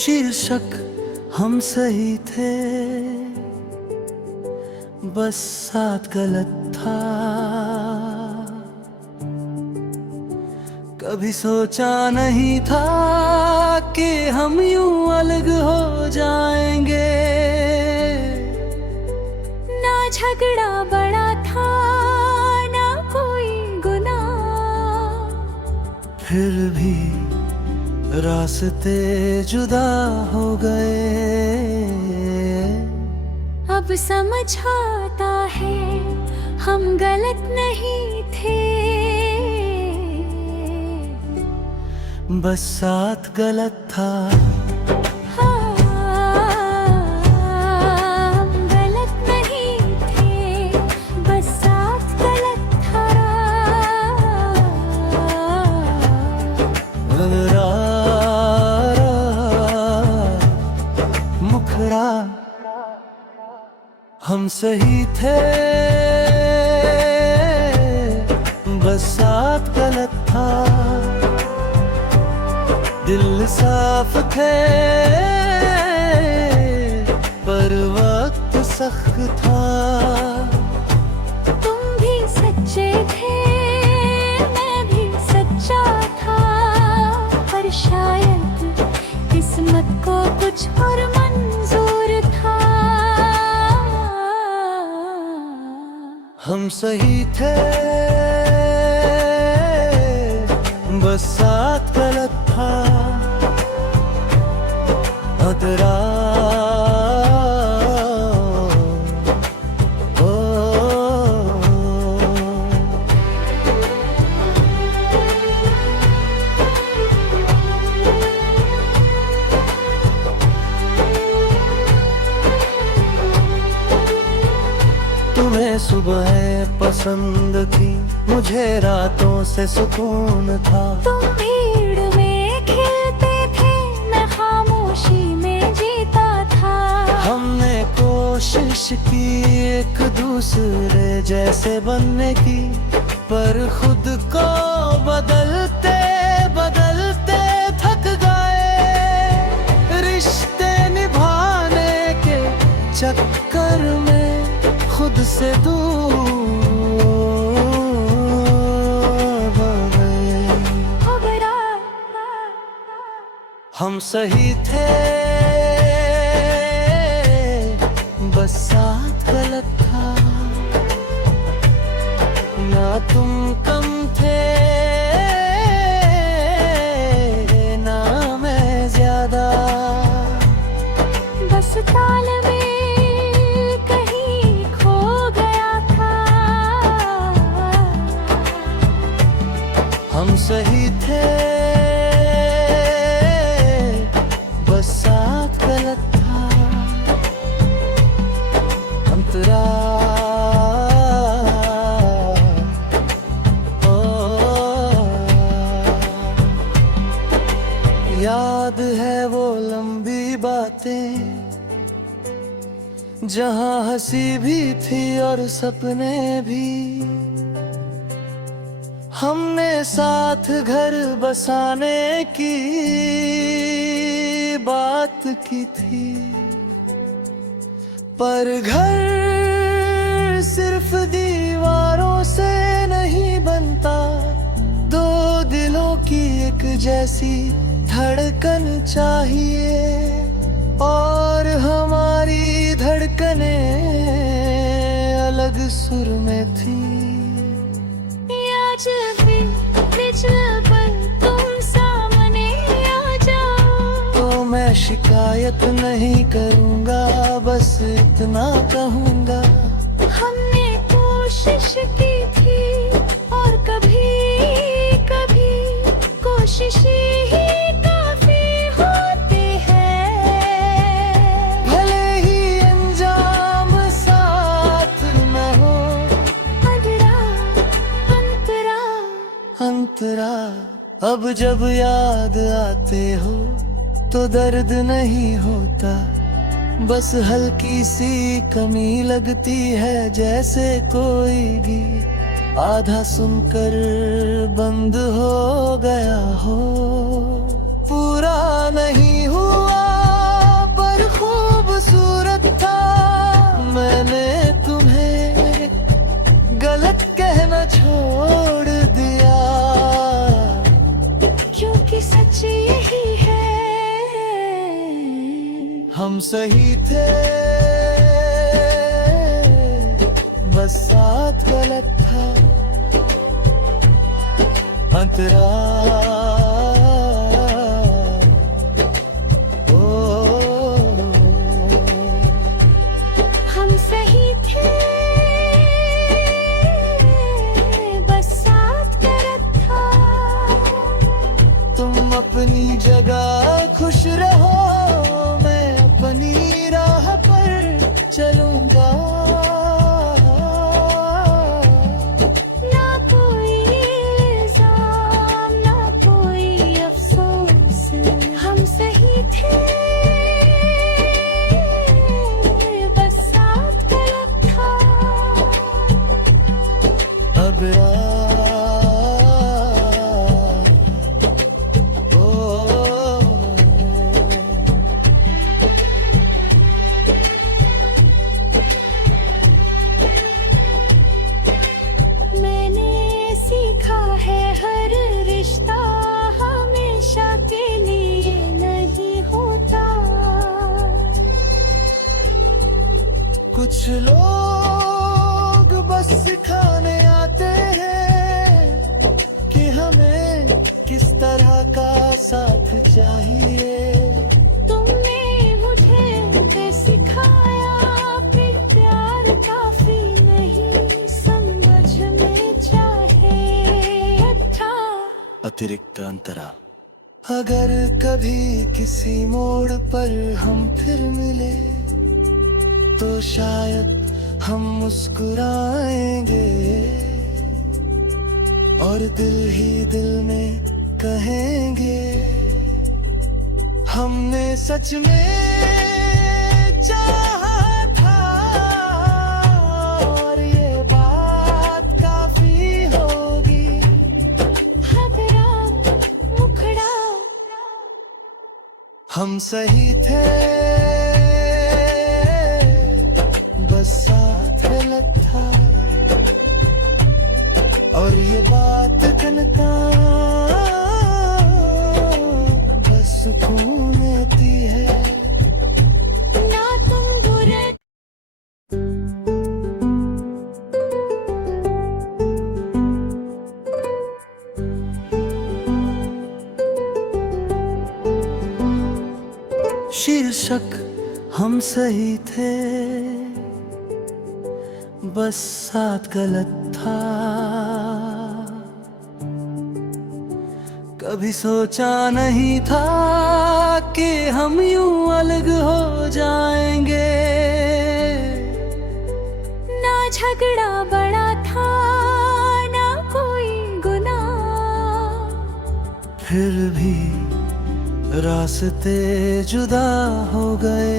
शीर्षक हम सही थे, बस साथ गलत था। कभी सोचा नहीं था कि हम यूं अलग हो जाएंगे। ना झगड़ा बड़ा था, ना कोई गुनाह, फिर भी रास्ते जुदा हो गए। अब समझ आता है हम गलत नहीं थे, बस साथ गलत था। हाँ, हम गलत नहीं थे, बस साथ गलत था। मुखड़ा हम सही थे, बस साथ गलत था। दिल साफ थे पर वक्त सख्त था। तुम भी सच्चे थे, मैं भी सच्चा था, पर शायद किस्मत को कुछ और मंजूर था। हम सही थे, बस साथ गलत था। अदरा तुम्हें सुबह पसंद थी, मुझे रातों से सुकून था। तुम भीड़ में खिलते थे, मैं खामोशी में जीता था। हमने कोशिश की एक दूसरे जैसे बनने की, पर खुद को बदलते बदलते थक गए। रिश्ते निभाने के चक्कर में खुद से दूर हो गए। हम सही थे, बस साथ गलत था। ना तुम कम थे, ना मैं ज्यादा। बस तालमेल कहीं खो गया था। हम सही थे, बस साथ गलत था। अंतरा याद है वो लंबी बातें, जहाँ हंसी भी थी और सपने भी। हमने साथ घर बसाने की बात की थी, पर घर सिर्फ दीवारों से नहीं बनता। दो दिलों की एक जैसी धड़कन चाहिए, और हमारी धड़कनें अलग सुर में थी। आज भी बिजल पर तुम सामने आ जाओ, तो मैं शिकायत नहीं करूँगा, बस इतना कहूँगा। हमने कोशिश की थी, और कभी कभी कोशिश ही काफी होती है। भले ही अंजाम साथ न हो, अदरा अंतरा अंतरा। अब जब याद आते हो तो दर्द नहीं होता, बस हल्की सी कमी लगती है। जैसे कोई गीत आधा सुनकर बंद हो गया हो, पूरा नहीं हुआ। सही थे, बस साथ गलत था। अंतरा हम सही थे, बस साथ गलत था। तुम अपनी जगह खुश रहो, मैं अपनी राह पर चलूंगा। ना कोई इल्जाम, ना कोई अफसोस, हम सही थे, बस साथ गलत था। अब मैंने सीखा है हर रिश्ता हमेशा के लिए नहीं होता। कुछ लोग बस सिखाने आते हैं कि हमें किस तरह का साथ चाहिए। तुमने मुझे ये सिखाया कि प्यार काफी नहीं, समझ में चाहे अच्छा अतिरिक्त अंतरा। अगर कभी किसी मोड़ पर हम फिर मिले तो शायद हम मुस्कुराएंगे और दिल ही दिल में कहेंगे, हमने सच में चाहा था और ये बात काफी होगी। खतरा मुखड़ा हम सही थे, बस साथ गलत था। और ये बात कनका बस सुकून देती है। ना तुम बुरे शीर्षक हम सही थे, बस साथ गलत था। कभी सोचा नहीं था कि हम यूं अलग हो जाएंगे। ना झगड़ा बड़ा था, ना कोई गुनाह, फिर भी रास्ते जुदा हो गए।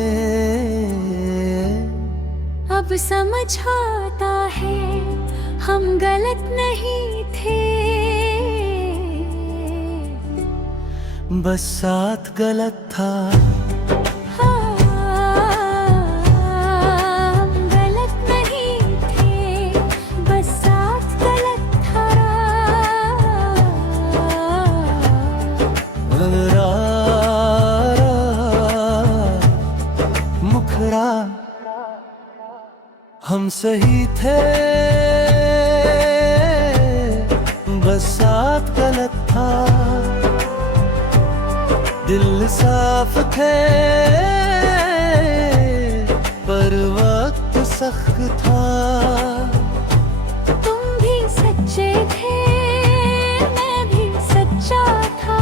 अब समझ आता है हम गलत नहीं थे, बस साथ गलत था। हाँ, हम गलत नहीं थे, बस साथ गलत था। मुखड़ा हम सही थे, बस साथ गलत था। दिल साफ थे पर वक्त सख्त था। तुम भी सच्चे थे, मैं भी सच्चा था,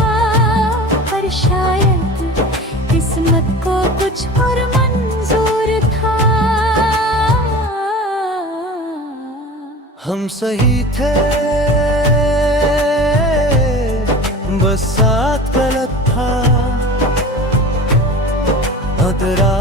पर शायद किस्मत को कुछ और मंजूर था। हम सही थे, बस साथ गलत था। अंतरा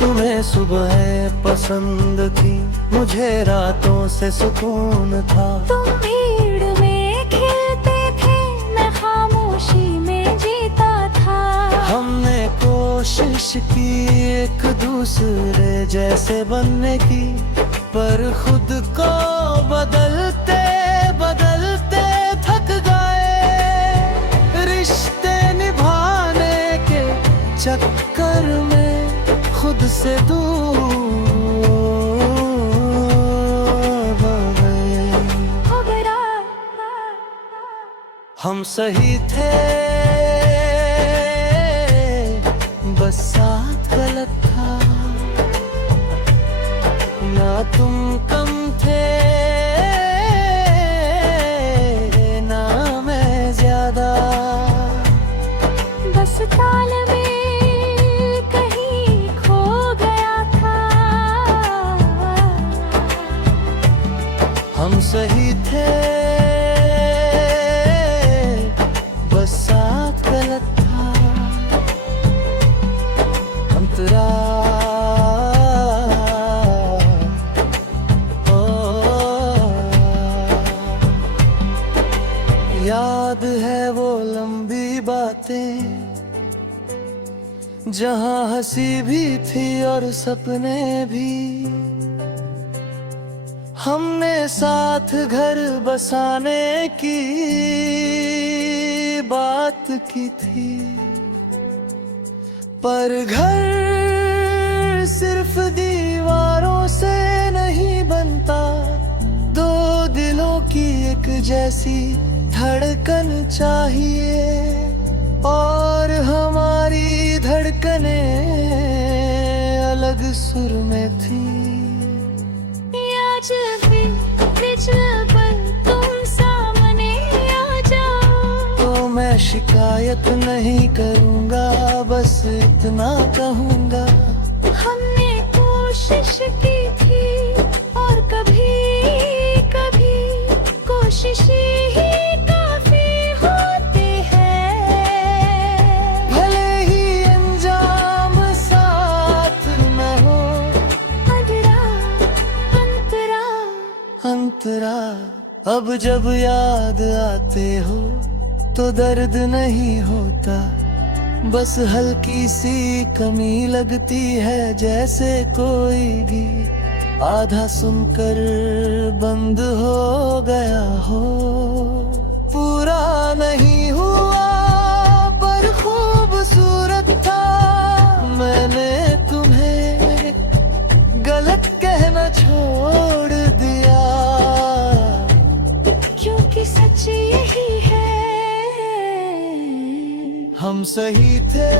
तुम्हें सुबह पसंद थी, मुझे रातों से सुकून था। तुम भीड़ में खिलते थे, मैं खामोशी में जीता कोशिश की एक दूसरे जैसे बनने की, पर खुद को बदलते बदलते थक गए। रिश्ते निभाने के चक्कर में खुद से दूर हो गए। हम सही थे, बस साथ गलत था। ना तुम कम थे, ना मैं ज्यादा। बस तालमेल कहीं खो गया था। हम सही थे, बस साथ गलत था। अंतरा याद है वो लंबी बातें, जहां हंसी भी थी और सपने भी। हमने साथ घर बसाने की बात की थी, पर घर सिर्फ दीवारों से नहीं बनता। दो दिलों की एक जैसी धड़कन चाहिए, और हमारी धड़कनें अलग सुर में थी। आज भी बिछड़ पर तुम सामने आ जाओ, तो मैं शिकायत नहीं करूँगा, बस इतना कहूँगा। हमने कोशिश की थी, और कभी कभी कोशिश ही काफी होती है। भले ही अंजाम साथ न हो, अंतरा अंतरा अंतरा। अब जब याद आते हो तो दर्द नहीं होता, बस हल्की सी कमी लगती है। जैसे कोई गीत आधा सुनकर बंद हो गया हो। पूरा नहीं हुआ पर खूबसूरत था। मैंने तुम्हें गलत कहना छोड़ दिया, क्योंकि सच यही है। हम सही थे,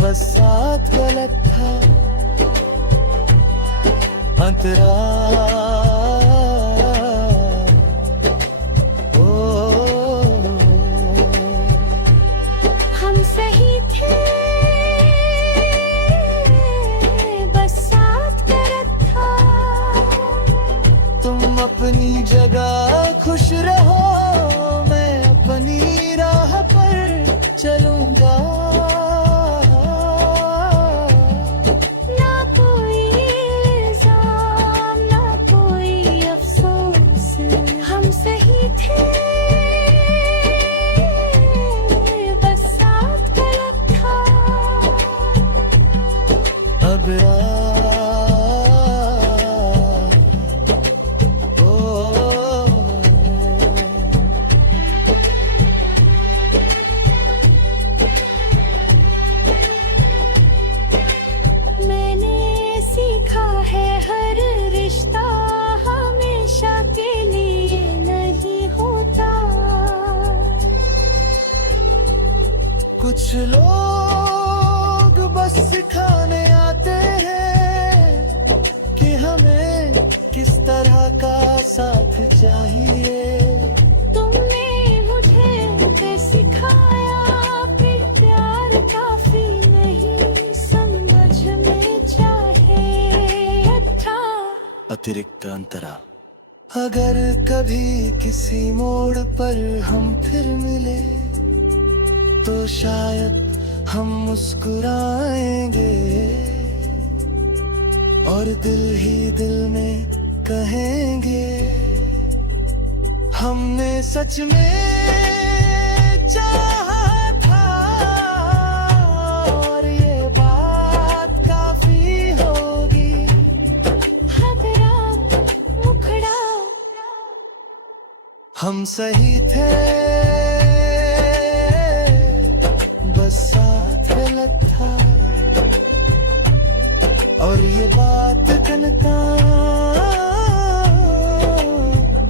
बस साथ गलत था। अंतरा हम सही थे, बस साथ गलत था। तुम अपनी जगह खुश रहो, मैं अपनी राह पर चलूंगा। ना कोई इल्जाम, ना कोई अफसोस, हम सही थे, बस साथ गलत था। अब मैंने सीखा है हर रिश्ता हमेशा के लिए नहीं होता। कुछ लोग बस सिखाने आते हैं कि हमें किस तरह का साथ चाहिए। तुमने मुझे पे सिखाया कि प्यार काफी नहीं, समझ में चाहे अच्छा अतिरिक्त अंतरा। अगर कभी किसी मोड़ पर हम फिर मिले तो शायद हम मुस्कुराएंगे और दिल ही दिल में कहेंगे, हमने सच में चाहा था। सही थे, बस साथ गलत था। और ये बात करता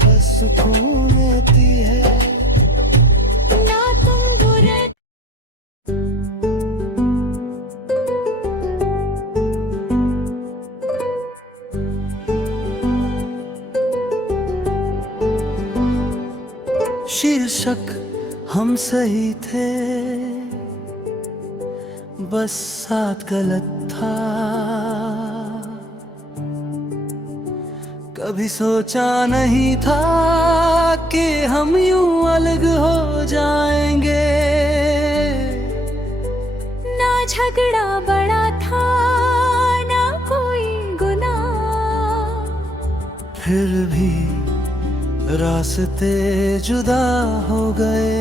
बस सुकून देती है। ना तुम बुरे शीर्षक हम सही थे, बस साथ गलत था। कभी सोचा नहीं था कि हम यूं अलग हो जाएंगे। ना झगड़ा बड़ा था, ना कोई गुनाह, फिर भी रास्ते जुदा हो गए।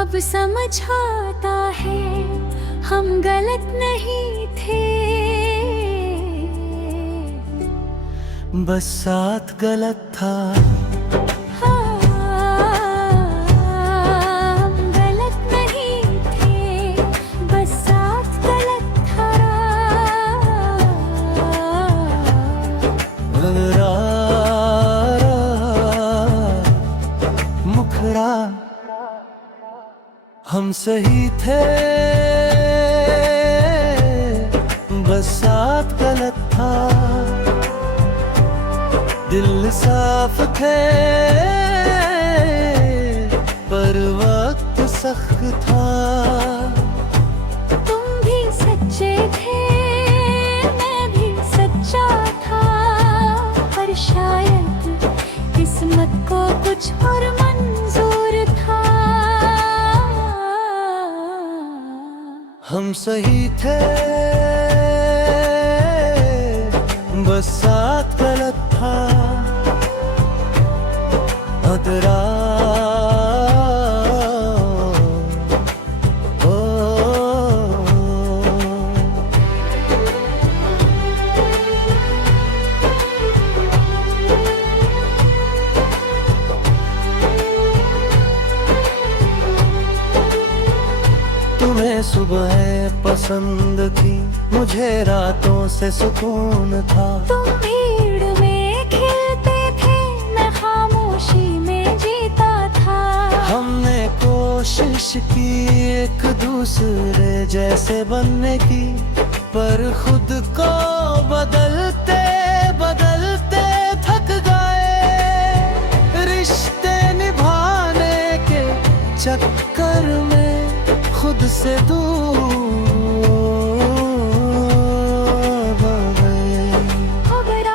अब समझ आता है हम गलत नहीं थे, बस साथ गलत था। हाँ, हम गलत नहीं थे, बस साथ गलत था। मुखड़ा हम सही थे, बस साथ गलत था। दिल साफ थे पर वक्त सख्त था। तुम भी सच्चे थे, मैं भी सच्चा था, पर शायद किस्मत को कुछ और मंजूर था। हम सही थे, बस साथ गलत था। अदरा तुम्हें सुबह पसंद थी, मुझे रातों से सुकून था। तुम भीड़ में खिलते थे, मैं खामोशी में जीता था। हमने कोशिश की एक दूसरे जैसे बनने की, पर खुद को बदलते बदलते थक गए। रिश्ते निभाने के चक्कर में खुद से दूर हो गए।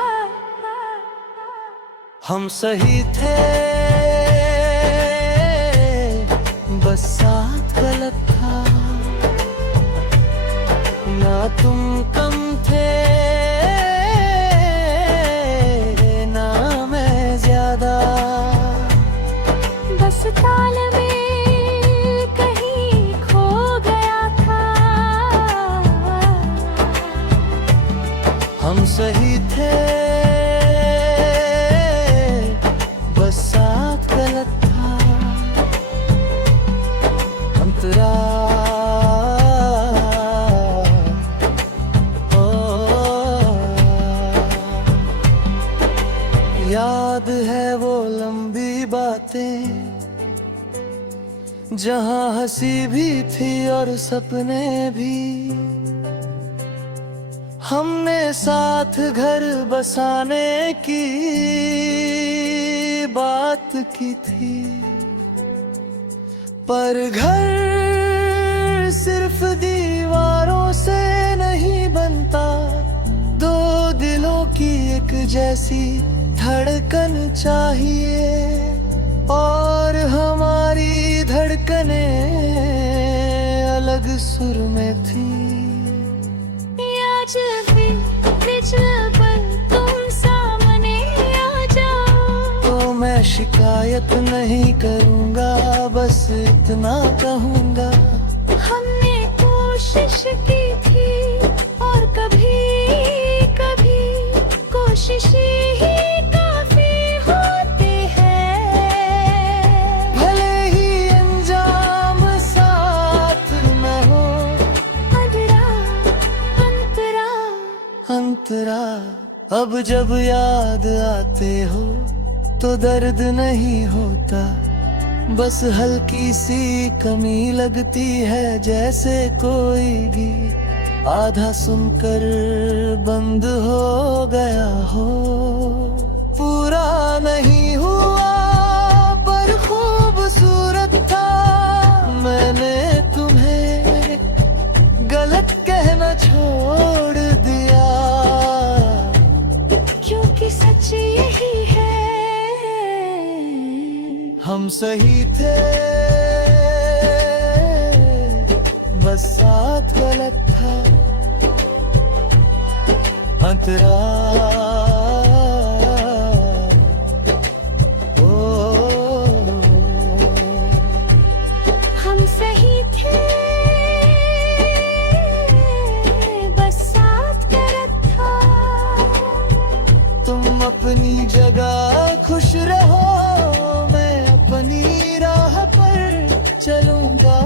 हम सही थे, बस साथ गलत था। ना तुम कम थे, ना मैं ज्यादा। बस ताल में हम सही थे, बस साथ गलत था। अंतरा याद है वो लंबी बातें, जहां हंसी भी थी और सपने भी। हमने साथ घर बसाने की बात की थी, पर घर सिर्फ दीवारों से नहीं बनता। दो दिलों की एक जैसी धड़कन चाहिए, और हमारी धड़कनें अलग सुर में थी। पर तुम सामने आ जाओ, तो मैं शिकायत नहीं करूँगा, बस इतना कहूँगा। हमने कोशिश की थी, और कभी कभी कोशिश ही काफी होती अब जब याद आते हो तो दर्द नहीं होता, बस हल्की सी कमी लगती है, जैसे कोई गीत आधा सुनकर बंद हो गया हो। पूरा नहीं हुआ पर खूबसूरत था, मैंने तुम्हें गलत कहना छोड़ दिया, क्योंकि सच यही है, हम सही थे बस साथ गलत था। अंतरा हम सही थे बस साथ गलत था। तुम अपनी जगह खुश रहो, मैं अपनी राह पर चलूंगा।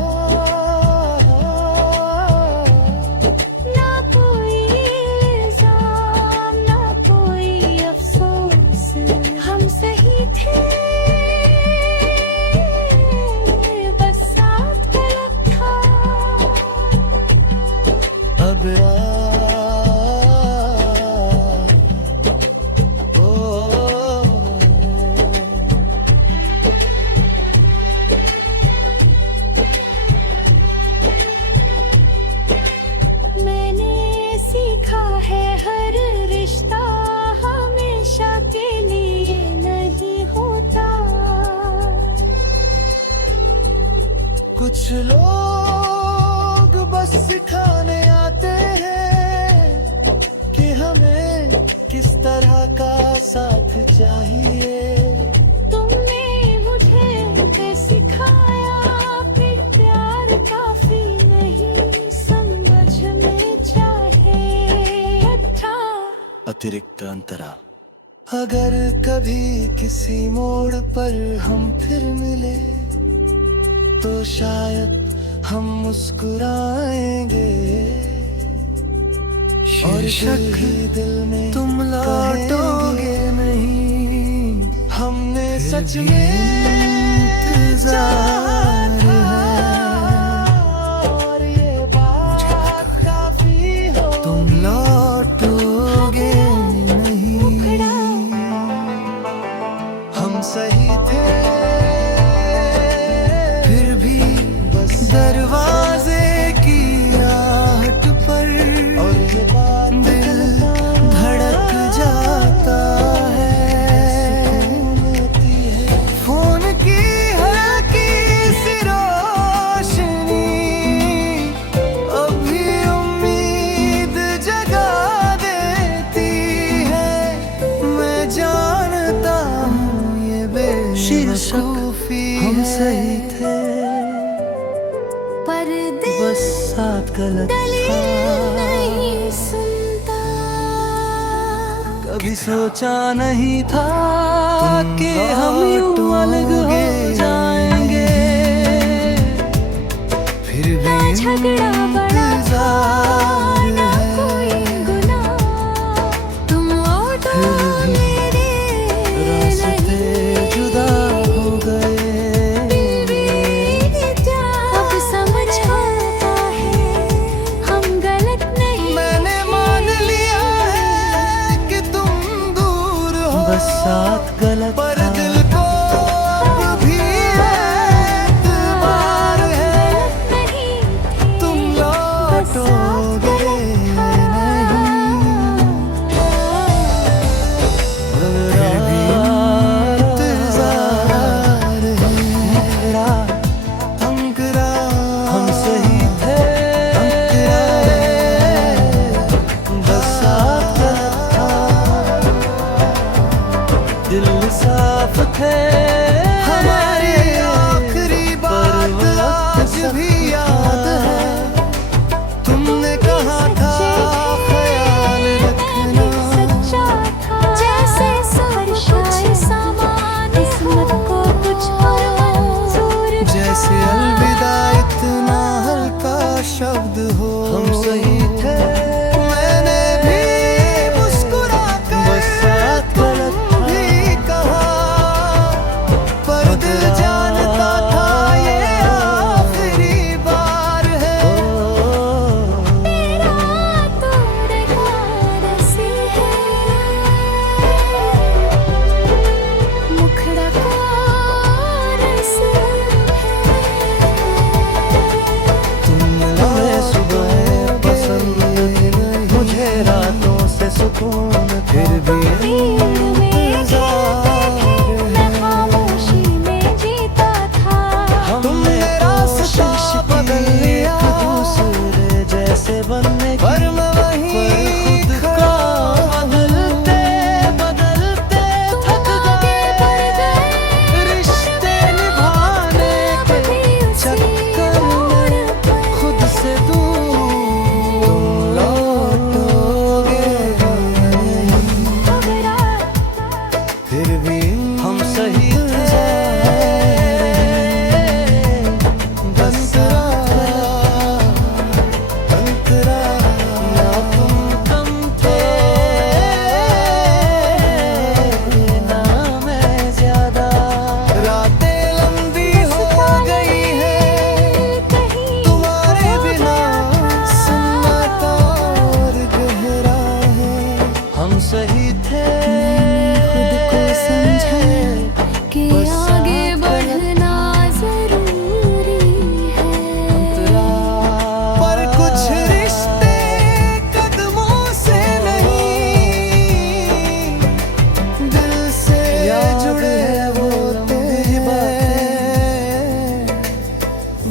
ना कोई इल्जाम ना कोई अफसोस, हम सही थे बस साथ गलत था। अब मैंने सीखा है हर रिश्ता हमेशा के लिए नहीं होता। कुछ लोग बस सिखाने आते हैं कि हमें किस तरह का साथ चाहिए। तुमने मुझे सिखाया कि प्यार काफी नहीं, समझ में चाहे अच्छा अतिरिक्त अंतरा। अगर कभी किसी मोड़ पर हम फिर मिले तो शायद हम मुस्कुराएंगे, और दिल में तुम लौटोगे नहीं, हमने सच में इंतजार है, और ये बात काफी हो, तुम लौटोगे नहीं। हम सही थे फिर भी बस दरवाजे की आहट पर, और ये बात दिल धड़क जाता है। फोन की हल्की सी रोशनी अभी उम्मीद जगा देती है, मैं जानता हूँ ये बेवकूफी हम सही थे पर दिल बस साथ गलत नहीं था। सुनता। कभी सोचा नहीं था कि हम यूं अलग हो जाएंगे, फिर ना भी झगड़ा बड़ा था इंतजार ना है। कोई गुनाह, तुम लौटो मेरे रास्ते जुदा हो गए, अब समझ आता है हम गलत नहीं। मैंने मान लिया है कि तुम दूर हो, बस साथ गलत पर दिल को भी एतबार है, नहीं तुम लौटोगे हम सही थे बस साथ गलत था। दिल साफ थे हमारी आखिरी बात आज भी याद है, तुमने कहा था ख्याल रखना, सच्चा था जैसे कुछ सामान किस्मत को कुछ और मंजूर था। जैसे अलविदा इतना हल्का शब्द हो। हम सही थे मैंने भी मुस्कुरा कर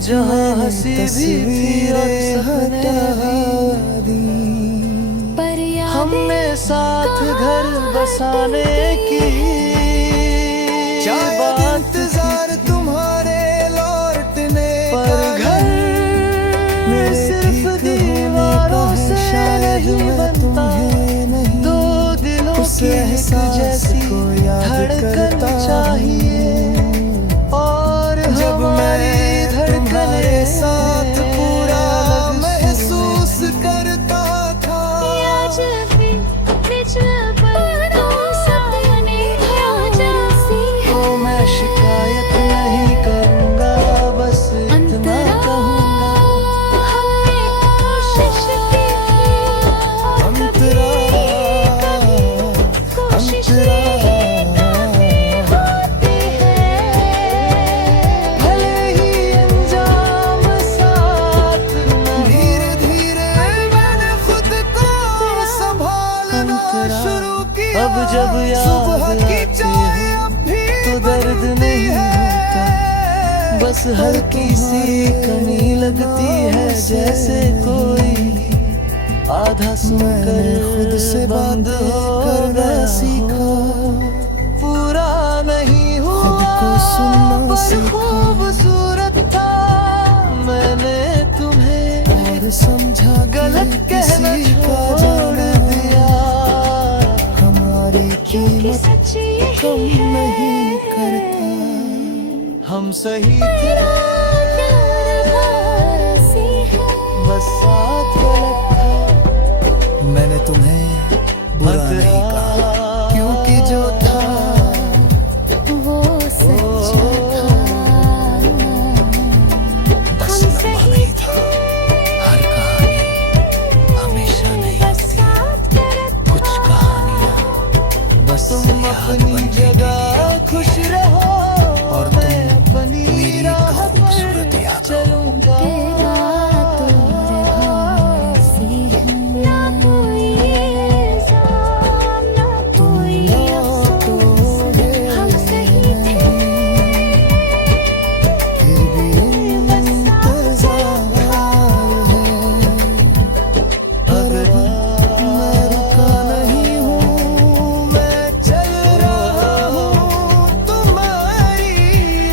जहाँ हंसी भी थी और सपने भी, पर यादें हमने साथ घर बसाने की इंतजार तुम्हारे लौटने पर घर में सिर्फ दीवारों से नहीं बनता, दो दिलों की एक जैसी धड़कन चाहिए। और जब हमारी धड़कने साथ पूरा महसूस करता था, आज भी निचला पड़ता सपने जैसी तो मैं शिकायत नहीं करूँगा, बस इतना कहूँगा हमने कोशिश की अंतरा कोशिश अंतरा भले ही अंजाम साथ न, धीरे धीरे मैंने खुद को संभालना शुरू किया। अब जब सुबह की चाय अब भी तो दर्द नहीं होता, बस हल्की सी कमी लगती है, जैसे कोई आधा सुनकर खुद से बंद करना सीखा। पूरा नहीं हुआ पर खूबसूरत था, मैंने तुम्हें और समझा गलत कहना छोड़ दिया। हमारी कीमत सच्ची कम नहीं करता, हम सही थे बस साथ गलत था। मैंने तुम्हें बुरा नहीं कहा, क्योंकि जो था वो सच्चा था। हम सही था। हर कहानी हमेशा नहीं होती, कुछ कहानियाँ बस तुम अपनी जगह खुश रहो और मैं अपनी राह पर चलूंगा। तेरा तो जहान सी है, ना कोई इल्जाम ना कोई अफसोस, हम सही थे फिर भी इंतजार है, अगर मैं रुका नहीं हूँ, मैं चल रहा हूँ, तुम्हारी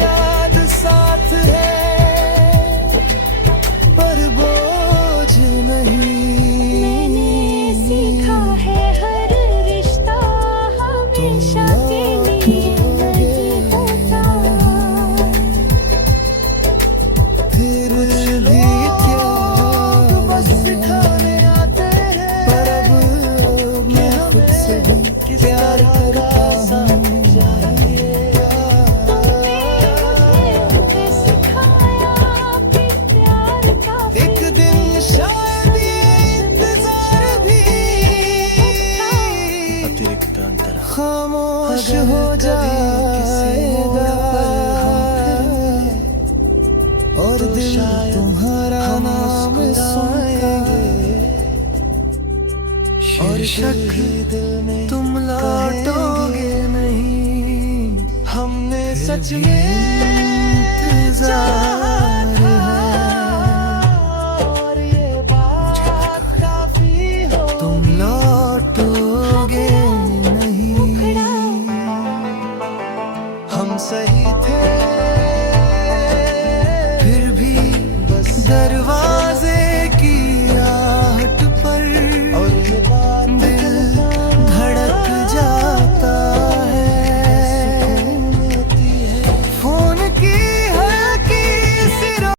याद साथ है, पर बोझ मैंने सीखा है हर रिश्ता हमेशा के लिए नहीं होता। फिर भी क्या बस सिखाने आते हैं, पर अब मैं खुद से भी प्यार करता हूँ। मुझे सिखाया कि प्यार का एक दिन शायद ये इंतजार भी अतिरिक्त अंतरा खामोश हो जाएगा, और दिल तुम्हारा नाम सुनाएंगे, और शक तुम लौटोगे नहीं। हमने सच में